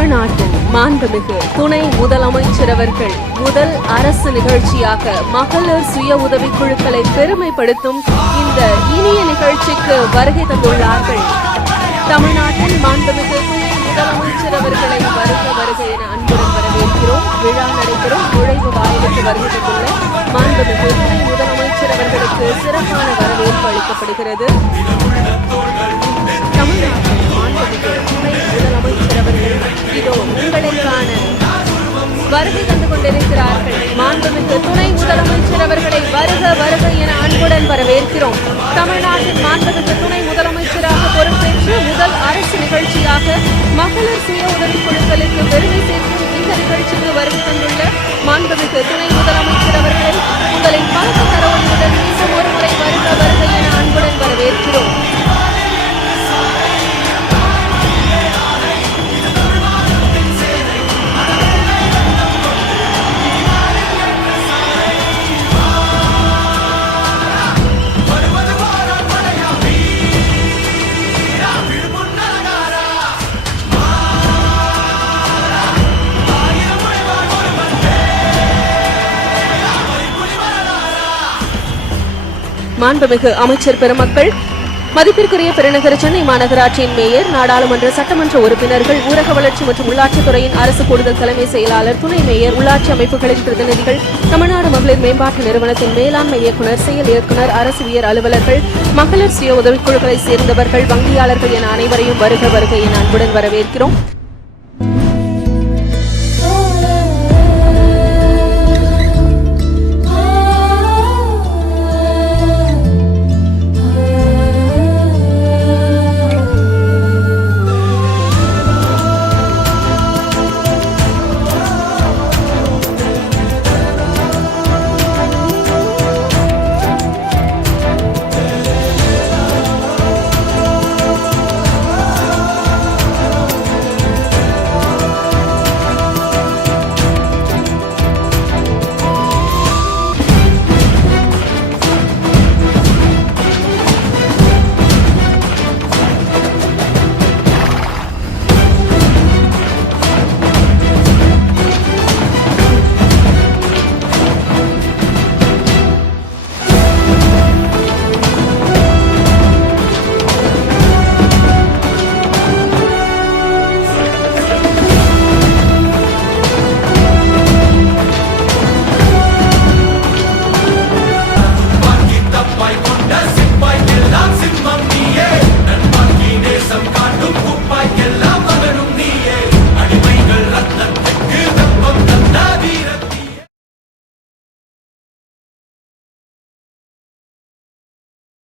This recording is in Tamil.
தமிழ்நாட்டின் மாண்புமிகு துணை முதலமைச்சர் அவர்கள் முதல் அரசு நிகழ்ச்சியாக மகளிர் சுய உதவிக் குழுக்களை பெருமைப்படுத்தும் இந்த இனிய நிகழ்ச்சிக்கு வருகை தந்துள்ளார்கள். தமிழ்நாட்டின் மாண்புமிகு துணை முதலமைச்சர் அவர்களை வருக என அன்புடன் வரவேற்கிறோம். விழா நடைபெறும் நுழைவு வாயிலுக்கு வருகை தந்துள்ள மாண்புமிகு துணை முதலமைச்சர் அவர்களுக்கு சிறப்பான வரவேற்பு அளிக்கப்படுகிறது. தமிழ்நாட்டின் மாண்புமிகு துணை முதலமைச்சர் அவர்கள் இதோ உங்களுக்கான வருகை தந்து கொண்டிருக்கிறார்கள். மாண்புமிகு துணை முதலமைச்சர் அவர்களை வருக என அன்புடன் வரவேற்கிறோம். தமிழ்நாட்டின் மாண்புமிகு துணை முதலமைச்சராக பொறுப்பேற்று முதல் அரசு நிகழ்ச்சியாக மகளிர் சுய உதவிக் குழுக்களுக்கு பெருமை சேர்க்கும் இந்த நிகழ்ச்சிக்கு வருகை தந்துள்ள மாண்புமிகு துணை முதலமைச்சர் அவர்களை உங்களின் பலத்த கரவொலியுடன் மீண்டும் ஒருமுறை வருக என அன்புடன் வரவேற்கிறோம். மாண்புமிகு அமைச்சர் பெருமக்கள், மதிப்பிற்குரிய பெருநகர சென்னை மாநகராட்சியின் மேயர், நாடாளுமன்ற சட்டமன்ற உறுப்பினர்கள், ஊரக வளர்ச்சி மற்றும் உள்ளாட்சித்துறையின் அரசு கூடுதல் தலைமை செயலாளர், துணை மேயர், உள்ளாட்சி அமைப்புகளின் பிரதிநிதிகள், தமிழ்நாடு மகளிர் மேம்பாட்டு நிறுவனத்தின் மேலாண்மை இயக்குநர், செயல் இயக்குநர், அரசு உயர் அலுவலர்கள், மகளிர் சுய உதவிக்குழுக்களை சேர்ந்தவர்கள், வங்கியாளர்கள் என அனைவரையும் வருக என அன்புடன் வரவேற்கிறோம்.